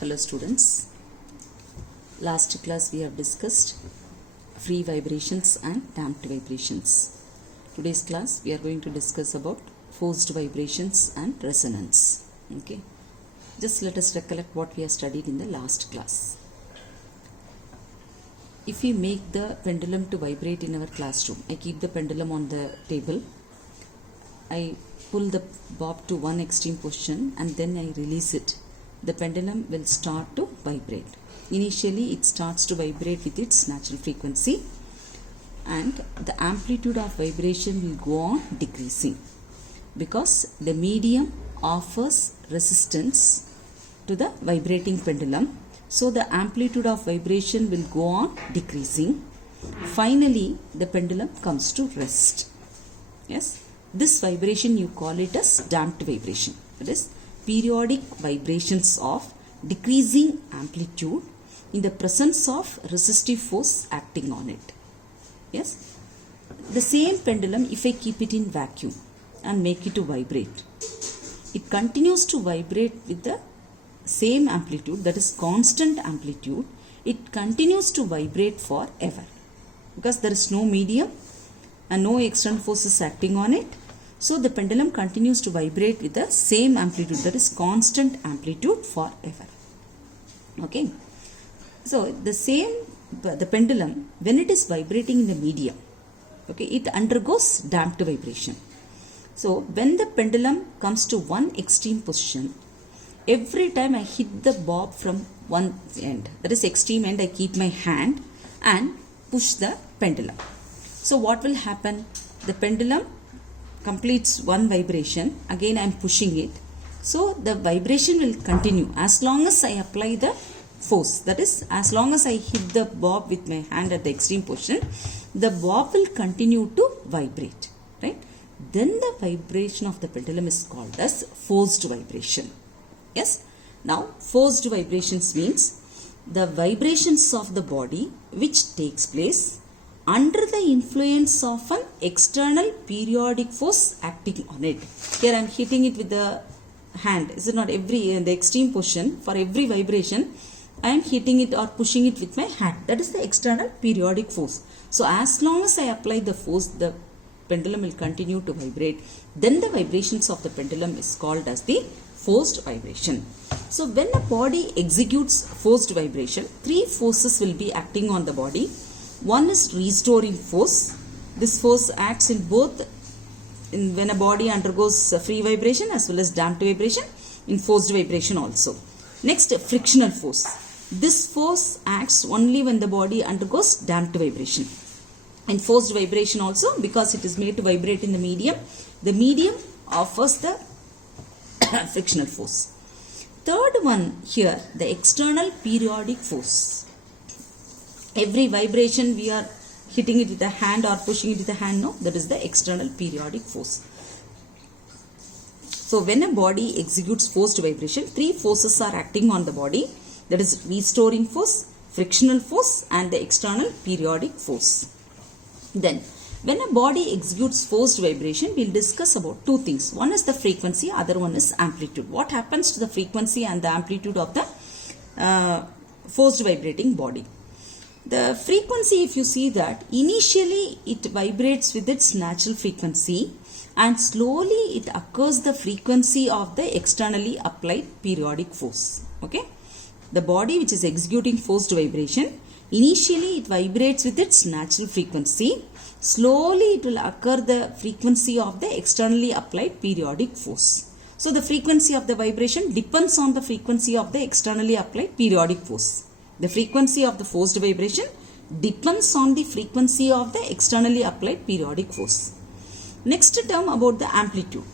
Hello students, last class we have discussed free vibrations and damped vibrations. Today's class we are going to discuss about forced vibrations and resonance. Okay, just let us recollect what we have studied in the last class. If we make the pendulum to vibrate in our classroom, I keep the pendulum on the table, I pull the bob to one extreme position and then I release it. The pendulum will start to vibrate. Initially it starts to vibrate with its natural frequency and the amplitude of vibration will go on decreasing because the medium offers resistance to the vibrating pendulum. So the amplitude of vibration will go on decreasing. Finally the pendulum comes to rest. Yes, this vibration you call it as damped vibration. That is periodic vibrations of decreasing amplitude in the presence of resistive force acting on it. Yes, the same pendulum, if I keep it in vacuum and make it to vibrate, it continues to vibrate with the same amplitude, that is constant amplitude. It continues to vibrate forever because there is no medium and no external forces acting on it. So the pendulum continues to vibrate with the same amplitude, that is constant amplitude forever. Okay. So the pendulum, when it is vibrating in the medium, okay, it undergoes damped vibration. So when the pendulum comes to one extreme position, every time I hit the bob from one end, that is extreme end, I keep my hand and push the pendulum. So what will happen? The pendulum completes one vibration, again I am pushing it. So the vibration will continue as long as I apply the force, that is as long as I hit the bob with my hand at the extreme position, the bob will continue to vibrate, right? Then the vibration of the pendulum is called as forced vibration. Yes, now forced vibrations means the vibrations of the body which takes place under the influence of an external periodic force acting on it. Here I am hitting it with the hand. Is it not? In the extreme position, for every vibration I am hitting it or pushing it with my hand. That is the external periodic force. So as long as I apply the force, the pendulum will continue to vibrate. Then the vibrations of the pendulum is called as the forced vibration. So when a body executes forced vibration, three forces will be acting on the body. One is restoring force. This force acts in both when a body undergoes free vibration as well as damped vibration, in forced vibration also. Next, frictional force. This force acts only when the body undergoes damped vibration. In forced vibration also, because it is made to vibrate in the medium offers the frictional force. Third one here, the external periodic force. Every vibration we are hitting it with the hand or pushing it with the hand, no, that is the external periodic force. So when a body executes forced vibration, three forces are acting on the body, that is restoring force, frictional force and the external periodic force. Then when a body executes forced vibration, we will discuss about two things. One is the frequency, other one is amplitude. What happens to the frequency and the amplitude of the forced vibrating body? The frequency, if you see that, initially it vibrates with its natural frequency and slowly it occurs the frequency of the externally applied periodic force. Okay, the body which is executing forced vibration, initially it vibrates with its natural frequency. Slowly it will occur the frequency of the externally applied periodic force. So the frequency of the vibration depends on the frequency of the externally applied periodic force. The frequency of the forced vibration depends on the frequency of the externally applied periodic force. Next term about the amplitude.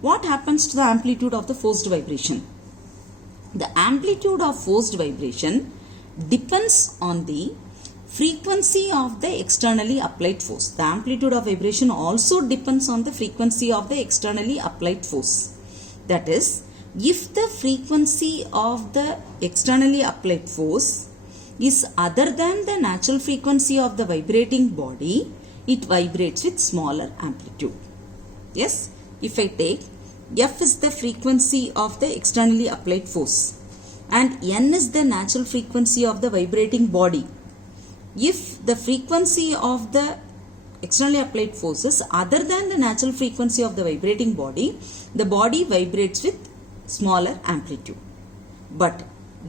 What happens to the amplitude of the forced vibration? The amplitude of forced vibration depends on the frequency of the externally applied force. The amplitude of vibration also depends on the frequency of the externally applied force. That is, if the frequency of the externally applied force is other than the natural frequency of the vibrating body, it vibrates with smaller amplitude. Yes, if I take F is the frequency of the externally applied force. and n is the natural frequency of the vibrating body. If the frequency of the externally applied forces other than the natural frequency of the vibrating body, the body vibrates with smaller amplitude. But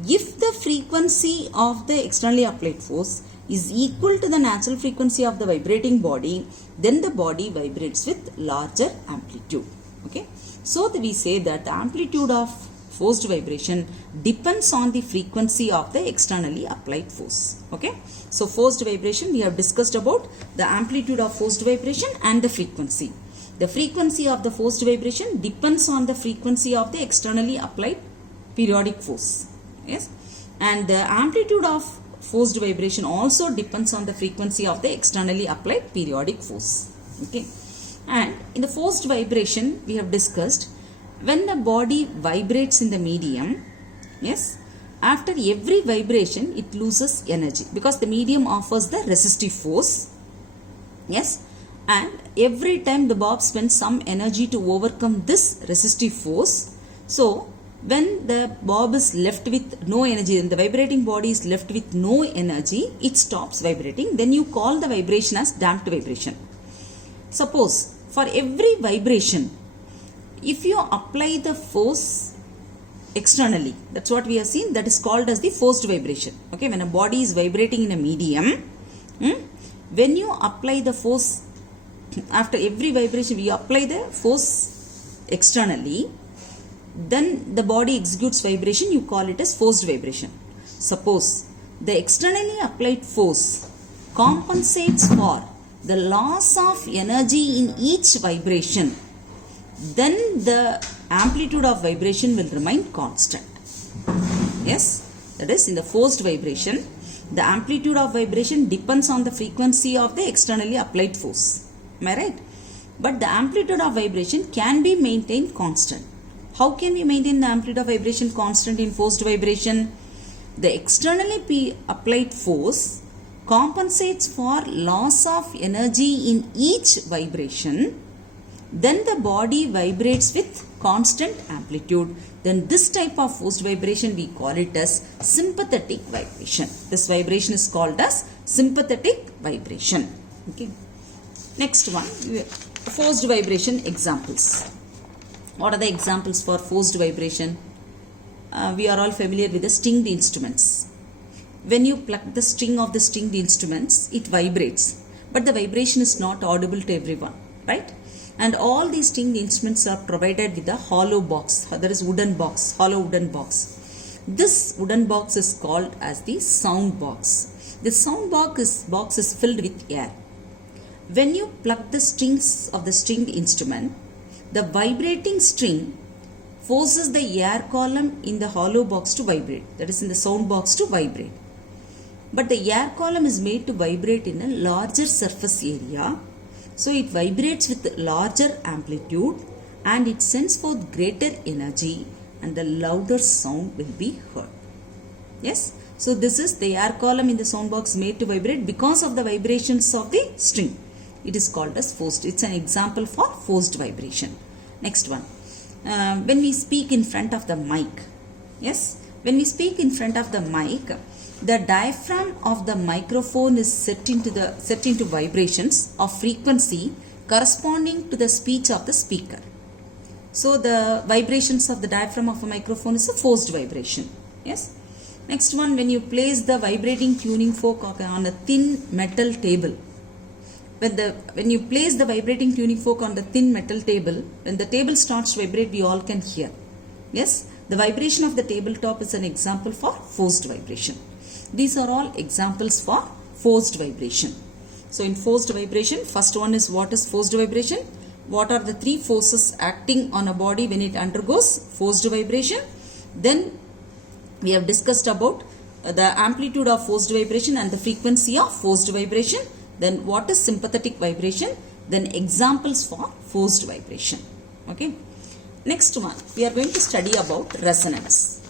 if the frequency of the externally applied force is equal to the natural frequency of the vibrating body, then the body vibrates with larger amplitude. Okay, so we say that the amplitude of forced vibration depends on the frequency of the externally applied force. Okay, so forced vibration, we have discussed about the amplitude of forced vibration and the frequency. The frequency of the forced vibration depends on the frequency of the externally applied periodic force. Yes, and the amplitude of forced vibration also depends on the frequency of the externally applied periodic force. Okay, and in the forced vibration we have discussed, when the body vibrates in the medium, yes, after every vibration it loses energy because the medium offers the resistive force. Yes, and every time the bob spends some energy to overcome this resistive force. So when the bob is left with no energy and the vibrating body is left with no energy, it stops vibrating. Then you call the vibration as damped vibration. Suppose for every vibration, if you apply the force externally, that's what we have seen, that is called as the forced vibration. Okay, when a body is vibrating in a medium, when you apply the force, after every vibration we apply the force externally, then the body executes vibration, you call it as forced vibration. Suppose the externally applied force compensates for the loss of energy in each vibration, then the amplitude of vibration will remain constant. Yes, that is, in the forced vibration, the amplitude of vibration depends on the frequency of the externally applied force. Am I right? But the amplitude of vibration can be maintained constant. How can we maintain the amplitude of vibration constant in forced vibration? The externally applied force compensates for loss of energy in each vibration, then the body vibrates with constant amplitude. Then this type of forced vibration we call it as sympathetic vibration. This vibration is called as sympathetic vibration. Okay. Next one, forced vibration examples. What are the examples for forced vibration? We are all familiar with the stringed instruments. When you pluck the string of the stringed instruments, it vibrates, but the vibration is not audible to everyone, right? And all these stringed instruments are provided with a hollow box, that is wooden box, hollow wooden box. This wooden box is called as the sound box. The sound box is filled with air. When you pluck the strings of the stringed instrument, the vibrating string forces the air column in the hollow box to vibrate, that is in the sound box to vibrate. But the air column is made to vibrate in a larger surface area, so it vibrates with larger amplitude and it sends forth greater energy and the louder sound will be heard. Yes, so this is the air column in the sound box made to vibrate because of the vibrations of the string. It is called as forced. It's an example for forced vibration. Next one, when we speak in front of the mic. Yes, when we speak in front of the mic, the diaphragm of the microphone is set into vibrations of frequency corresponding to the speech of the speaker. So the vibrations of the diaphragm of a microphone is a forced vibration. Yes. Next one, when you place the vibrating tuning fork on a thin metal table. When you place the vibrating tuning fork on the thin metal table, when the table starts to vibrate, we all can hear. Yes, the vibration of the tabletop is an example for forced vibration. These are all examples for forced vibration. So in forced vibration, first one is what is forced vibration? What are the three forces acting on a body when it undergoes forced vibration? Then we have discussed about the amplitude of forced vibration and the frequency of forced vibration. Then what is sympathetic vibration? Then examples for forced vibration. Okay. Next one, we are going to study about resonance.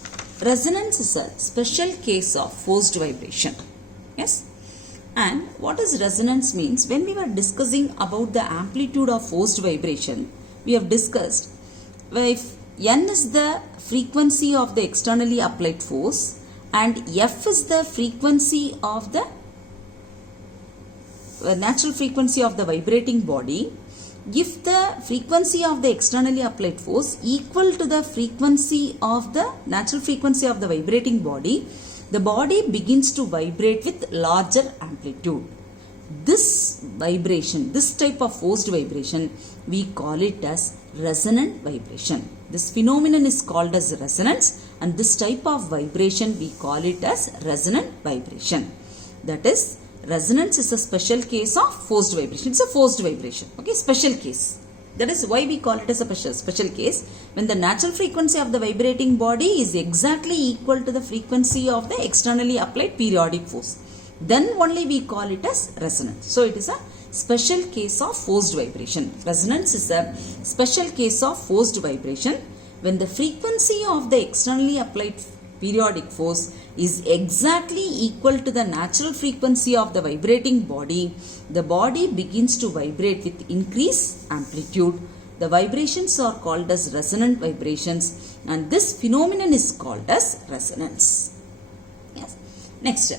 Resonance is a special case of forced vibration. Yes. And what is resonance means? When we were discussing about the amplitude of forced vibration, we have discussed if N is the frequency of the externally applied force and F is the frequency of the natural frequency of the vibrating body. If the frequency of the externally applied force equal to the frequency of the natural frequency of the vibrating body, the body begins to vibrate with larger amplitude. This vibration, this type of forced vibration, we call it as resonant vibration. This phenomenon is called as resonance, and this type of vibration we call it as resonant vibration. That is, resonance is a special case of forced vibration. It's a forced vibration. Okay, special case. That is why we call it as a special case. When the natural frequency of the vibrating body is exactly equal to the frequency of the externally applied periodic force, then only we call it as resonance. So it is a special case of forced vibration. Resonance is a special case of forced vibration when the frequency of the externally applied periodic force is exactly equal to the natural frequency of the vibrating body. The body begins to vibrate with increased amplitude. The vibrations are called as resonant vibrations, and this phenomenon is called as resonance. Yes. Next,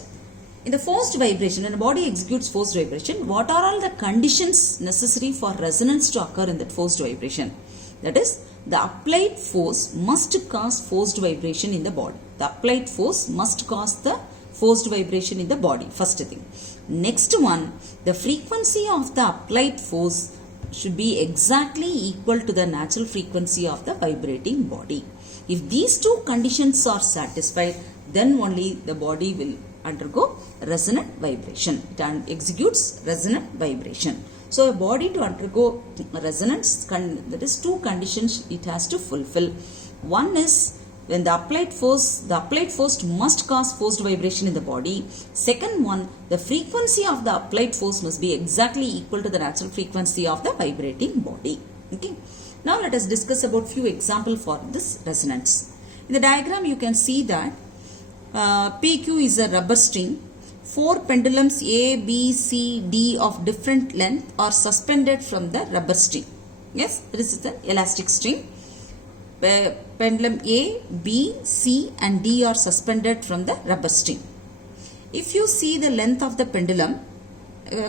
in the forced vibration, when a body executes forced vibration, what are all the conditions necessary for resonance to occur in that forced vibration? That is, the applied force must cause forced vibration in the body. The applied force must cause the forced vibration in the body. First thing. Next one, the frequency of the applied force should be exactly equal to the natural frequency of the vibrating body. If these two conditions are satisfied, then only the body will undergo resonant vibration. It executes resonant vibration. So a body to undergo resonance, there is two conditions it has to fulfill. One is when the applied force must cause forced vibration in the body. Second one, the frequency of the applied force must be exactly equal to the natural frequency of the vibrating body. Okay. Now let us discuss about few examples for this resonance. In the diagram you can see that PQ is a rubber string. 4 pendulums A, B, C, D of different length are suspended from the rubber string. Yes, this is the elastic string. Pendulum A, B, C and D are suspended from the rubber string. If you see the length of the pendulum,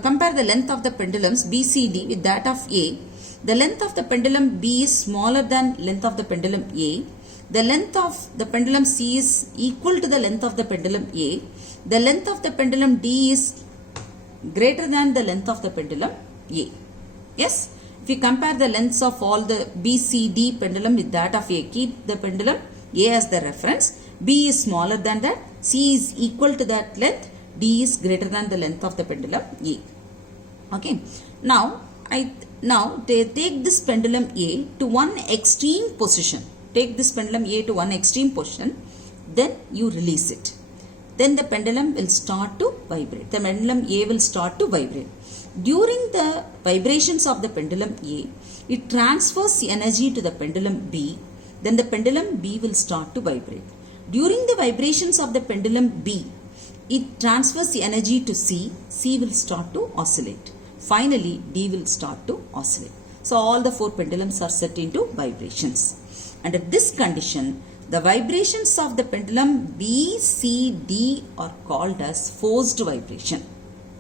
compare the length of the pendulums B, C, D with that of A. The length of the pendulum B is smaller than length of the pendulum A. The length of the pendulum C is equal to the length of the pendulum A. The length of the pendulum D is greater than the length of the pendulum A. Yes? If you compare the lengths of all the B, C, D pendulum with that of A, keep the pendulum A as the reference. B is smaller than that. C is equal to that length. D is greater than the length of the pendulum A. Okay. Now they take this pendulum A to one extreme position. Take this pendulum A to one extreme position. Then you release it. Then the pendulum will start to vibrate. The pendulum A will start to vibrate. During the vibrations of the pendulum A, it transfers energy to the pendulum B. Then the pendulum B will start to vibrate. During the vibrations of the pendulum B, it transfers energy to C. C will start to oscillate. Finally, D will start to oscillate. So all the 4 pendulums are set into vibrations. Under this condition, the vibrations of the pendulum B, C, D are called as forced vibration.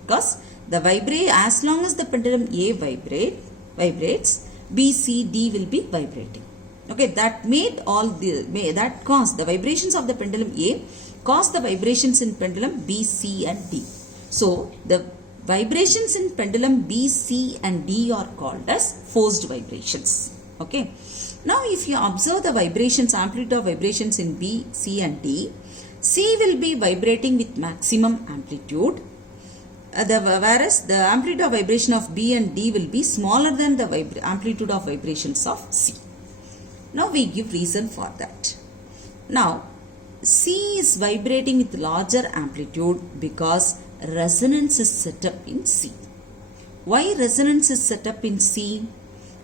Because as long as the pendulum A vibrates, B, C, D will be vibrating. Okay, that caused the vibrations of the pendulum A cause the vibrations in pendulum B, C and D. So the vibrations in pendulum B, C and D are called as forced vibrations. Okay. Now if you observe the vibrations, amplitude of vibrations in B, C and D, C will be vibrating with maximum amplitude, whereas the amplitude of vibration of B and D will be smaller than the amplitude of vibrations of C. Now we give reason for that. Now C is vibrating with larger amplitude because resonance is set up in C. Why resonance is set up in C?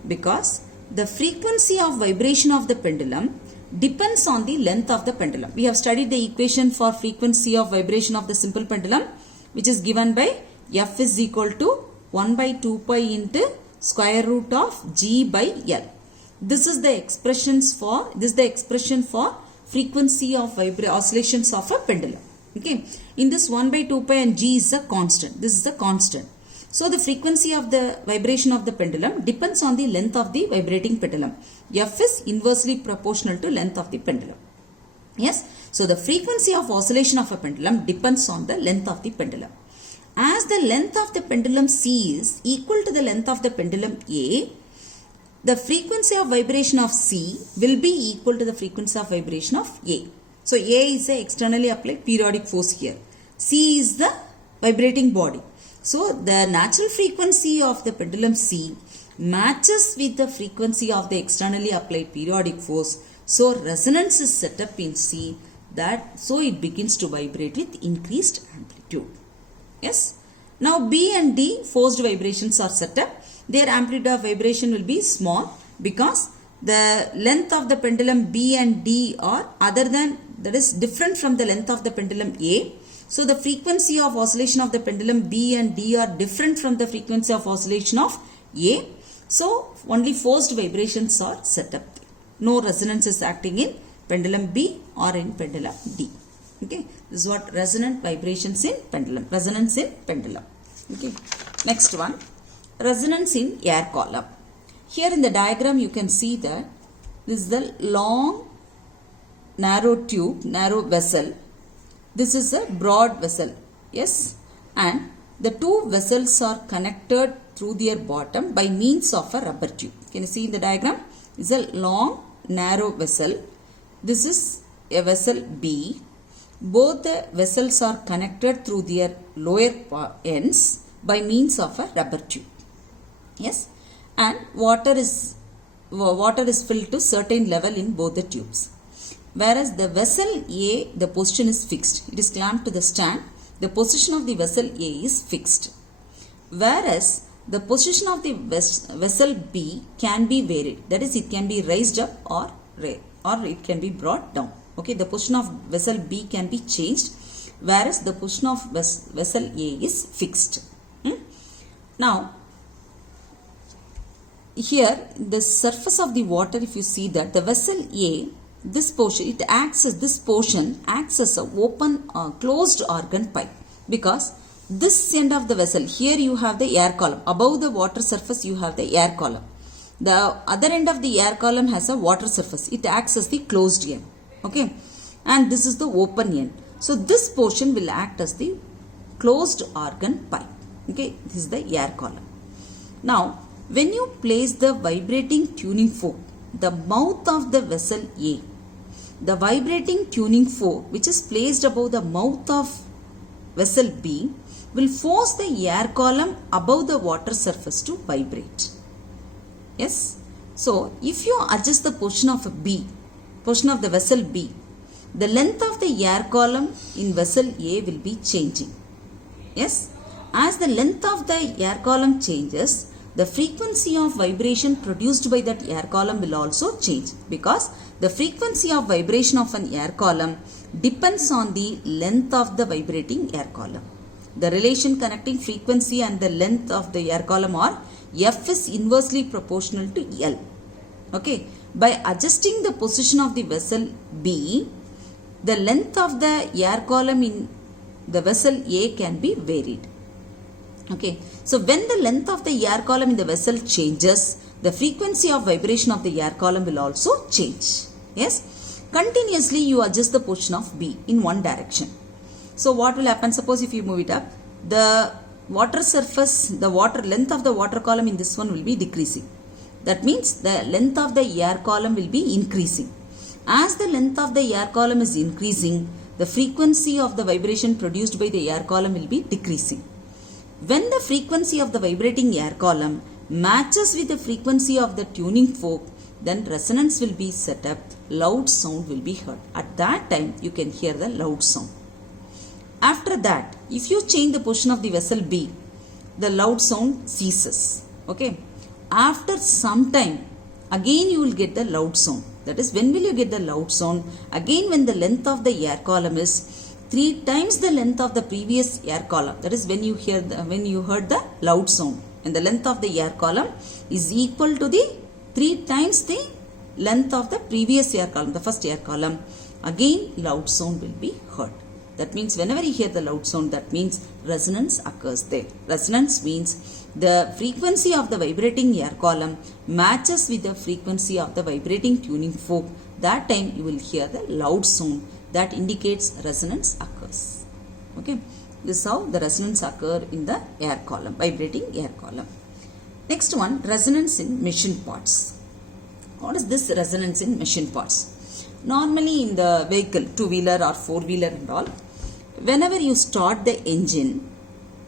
Because the frequency of vibration of the pendulum depends on the length of the pendulum. We have studied the equation for frequency of vibration of the simple pendulum, which is given by F is equal to 1 by 2 pi into square root of G by L. This is the expression for frequency of oscillations of a pendulum. Okay. In this 1 by 2 pi and G is a constant. This is a constant. So the frequency of the vibration of the pendulum depends on the length of the vibrating pendulum. F is inversely proportional to length of the pendulum. Yes. So the frequency of oscillation of a pendulum depends on the length of the pendulum. As the length of the pendulum C is equal to the length of the pendulum A, the frequency of vibration of C will be equal to the frequency of vibration of A. So A is the externally applied periodic force here. C is the vibrating body. So the natural frequency of the pendulum C matches with the frequency of the externally applied periodic force. So resonance is set up in C, so it begins to vibrate with increased amplitude. Yes. Now B and D forced vibrations are set up. Their amplitude of vibration will be small because the length of the pendulum B and D are that is different from the length of the pendulum A. So the frequency of oscillation of the pendulum B and D are different from the frequency of oscillation of A. So only forced vibrations are set up. No resonance is acting in pendulum B or in pendulum D. Okay, this is what resonant vibrations in pendulum. Resonance in pendulum. Okay, next one, resonance in air column. Here in the diagram you can see that this is the long narrow tube, narrow vessel. This is a broad vessel. Yes, and the two vessels are connected through their bottom by means of a rubber tube. Can you see in the diagram? It's a long narrow vessel. This is a vessel B. Both the vessels are connected through their lower ends by means of a rubber tube. Yes, and water is filled to certain level in both the tubes. Whereas the vessel A, the position is fixed. It is clamped to the stand. The position of the vessel A is fixed. Whereas the position of the vessel B can be varied. That is, it can be raised up or it can be brought down. Okay, the position of vessel B can be changed, whereas the position of vessel A is fixed. Now, here the surface of the water, if you see that the vessel A, this portion acts as a open closed organ pipe, because this end of the vessel, here you have the air column. Above the water surface you have the air column. The other end of the air column has a water surface. It acts as the closed end. Okay, and this is the open end. So this portion will act as the closed organ pipe. Okay, this is the air column. Now, when you place the vibrating tuning fork, the mouth of the vessel A, the vibrating tuning fork which is placed above the mouth of vessel B will force the air column above the water surface to vibrate. Yes. So, if you adjust the position of the vessel B, the length of the air column in vessel A will be changing. Yes. As the length of the air column changes, the frequency of vibration produced by that air column will also change, because the frequency of vibration of an air column depends on the length of the vibrating air column. The relation connecting frequency and the length of the air column are F is inversely proportional to L. Okay. By adjusting the position of the vessel B, the length of the air column in the vessel A can be varied. Okay. So when the length of the air column in the vessel changes, the frequency of vibration of the air column will also change. Yes. Continuously you adjust the position of B in one direction. So what will happen? Suppose if you move it up, the water surface, the length of the water column in this one will be decreasing. That means the length of the air column will be increasing. As the length of the air column is increasing, the frequency of the vibration produced by the air column will be decreasing. When the frequency of the vibrating air column matches with the frequency of the tuning fork, then resonance will be set up, loud sound will be heard. At that time, you can hear the loud sound. After that, if you change the position of the vessel B, the loud sound ceases. Okay. After some time, again you will get the loud sound. That is, when will you get the loud sound? Again, when the length of the air column is 3 times the length of the previous air column. That is when you heard the loud sound. And the length of the air column is equal to the 3 times the length of the previous air column, the first air column, again loud sound will be heard. That means whenever you hear the loud sound, that means resonance occurs there. Resonance means the frequency of the vibrating air column matches with the frequency of the vibrating tuning fork. That time you will hear the loud sound that indicates resonance occurs. Okay, this is how the resonance occur in the air column, vibrating air column. Next one, resonance in machine parts. What is this resonance in machine parts? Normally in the vehicle, two-wheeler or four-wheeler and all, whenever you start the engine,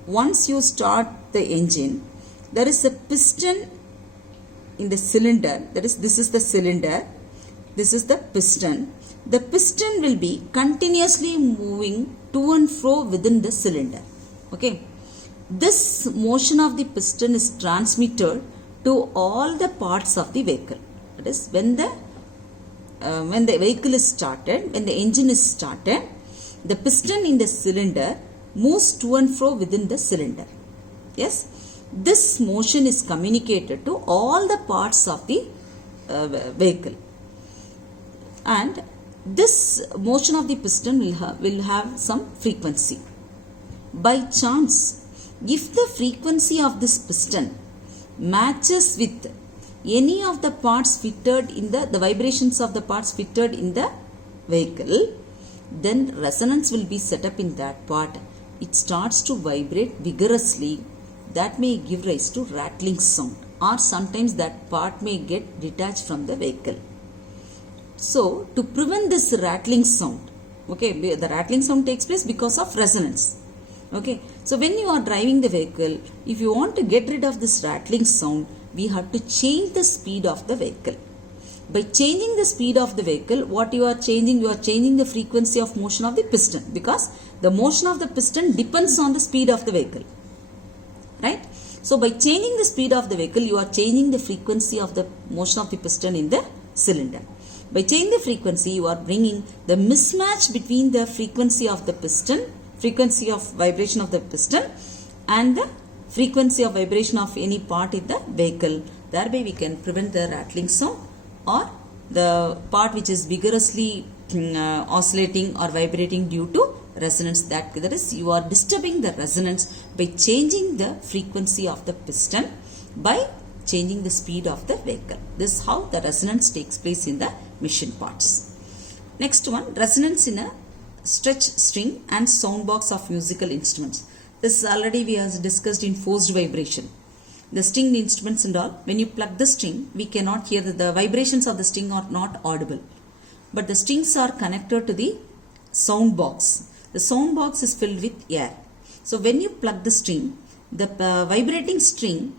once you start the engine, there is a piston in the cylinder. That is, this is the cylinder, this is the piston. The piston will be continuously moving to and fro within the cylinder. Okay, this motion of the piston is transmitted to all the parts of the vehicle. That is, when the vehicle is started, when the engine is started, the piston in the cylinder moves to and fro within the cylinder. Yes, this motion is communicated to all the parts of the vehicle, and this motion of the piston will have some frequency. By chance, if the frequency of this piston matches with any of the parts fitted in the vibrations of the parts fitted in the vehicle, then resonance will be set up in that part. It starts to vibrate vigorously. That may give rise to rattling sound, or sometimes that part may get detached from the vehicle. So, to prevent this rattling sound, okay, the rattling sound takes place because of resonance. Okay, so when you are driving the vehicle, if you want to get rid of this rattling sound, we have to change the speed of the vehicle. By changing the speed of the vehicle, what you are changing? You are changing the frequency of motion of the piston, because the motion of the piston depends on the speed of the vehicle. Right? So by changing the speed of the vehicle, you are changing the frequency of the motion of the piston in the cylinder. By changing the frequency, you are bringing the mismatch between the frequency of the piston, frequency of vibration of the piston, and the frequency of vibration of any part in the vehicle. Thereby we can prevent the rattling sound, or the part which is vigorously oscillating or vibrating due to resonance. That is, you are disturbing the resonance by changing the frequency of the piston, by changing the speed of the vehicle. This is how the resonance takes place in the machine parts. Next one, resonance in a stretch string and sound box of musical instruments. This already we have discussed in forced vibration. The string instruments and all, when you plug the string, we cannot hear the vibrations of the string are not audible. But the strings are connected to the sound box. The sound box is filled with air. So when you plug the string, the vibrating string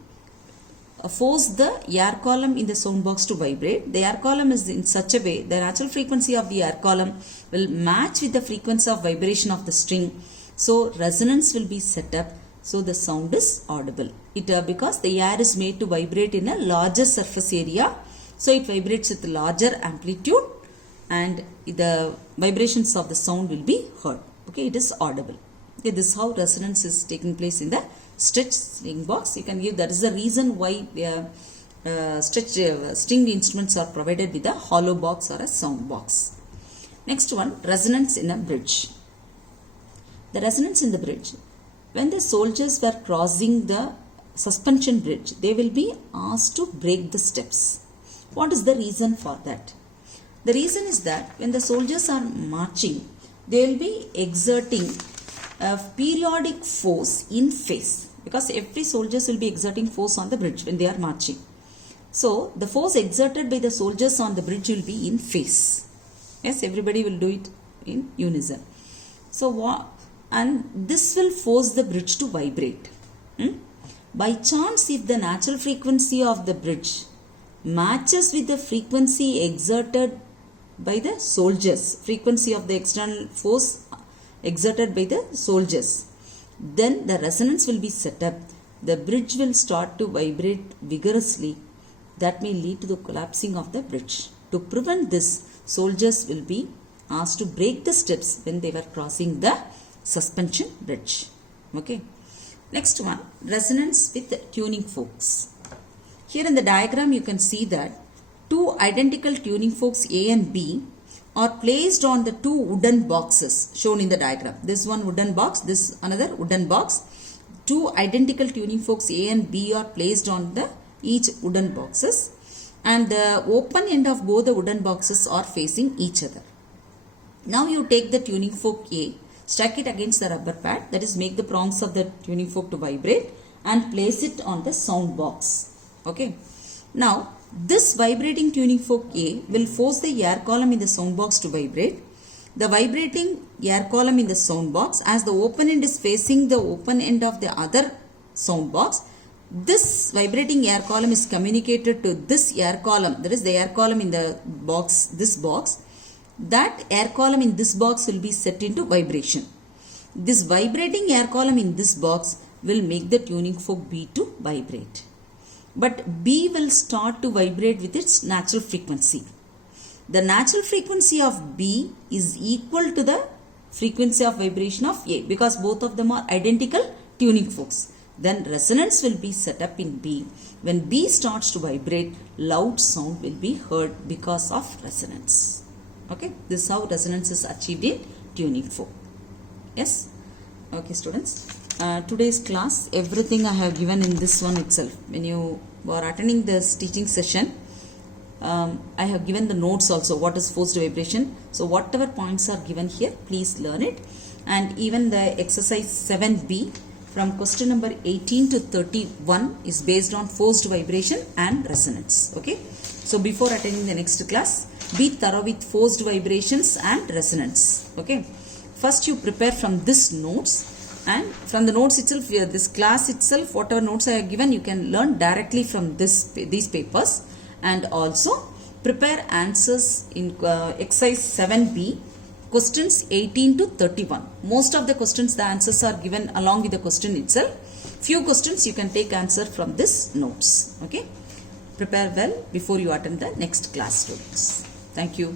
force the air column in the sound box to vibrate. The air column is in such a way, the natural frequency of the air column will match with the frequency of vibration of the string. So resonance will be set up, so the sound is audible. Because the air is made to vibrate in a larger surface area, so it vibrates with larger amplitude, and the vibrations of the sound will be heard. Okay, it is audible. Okay, this is how resonance is taking place in the stretch string box. You can give, that is the reason why stringed instruments are provided with a hollow box or a sound box. Next one, resonance in a bridge. The resonance in the bridge. When the soldiers were crossing the suspension bridge, they will be asked to break the steps. What is the reason for that? The reason is that when the soldiers are marching, they will be exerting a periodic force in phase, because every soldiers will be exerting force on the bridge when they are marching. So the force exerted by the soldiers on the bridge will be in phase. Yes, everybody will do it in unison. So and this will force the bridge to vibrate. By chance, if the natural frequency of the bridge matches with the frequency exerted by the soldiers, frequency of the external force exerted by the soldiers, then the resonance will be set up. The bridge will start to vibrate vigorously. That may lead to the collapsing of the bridge. To prevent this, soldiers will be asked to break the steps when they were crossing the suspension bridge. Okay. Next one, resonance with tuning forks. Here in the diagram you can see that two identical tuning forks A and B are placed on the two wooden boxes shown in the diagram. This one wooden box, this another wooden box. Two identical tuning forks A and B are placed on the each wooden boxes, and the open end of both the wooden boxes are facing each other. Now you take the tuning fork A, stack it against the rubber pad, that is make the prongs of the tuning fork to vibrate, and place it on the sound box. Okay. Now this vibrating tuning fork A will force the air column in the sound box to vibrate. The vibrating air column in the sound box, as the open end is facing the open end of the other sound box, this vibrating air column is communicated to this air column, that is the air column in the box, this box. That air column in this box will be set into vibration. This vibrating air column in this box will make the tuning fork B to vibrate. But B will start to vibrate with its natural frequency. The natural frequency of B is equal to the frequency of vibration of A, because both of them are identical tuning forks. Then resonance will be set up in B. When B starts to vibrate, loud sound will be heard because of resonance. Okay, this is how resonance is achieved in tuning fork. Yes? Okay, students. Today's class, everything I have given in this one itself. When you were attending this teaching session, I have given the notes also, what is forced vibration. So whatever points are given here, please learn it. And even the exercise 7B from question number 18 to 31 is based on forced vibration and resonance. Okay. So before attending the next class, be thorough with forced vibrations and resonance. Okay. First you prepare from this notes, and from the notes itself, this class itself, whatever notes I have given, you can learn directly from these papers. And also prepare answers in exercise 7B, questions 18 to 31. Most of the questions, the answers are given along with the question itself. Few questions you can take answer from this notes. Okay. Prepare well before you attend the next class, students. Thank you.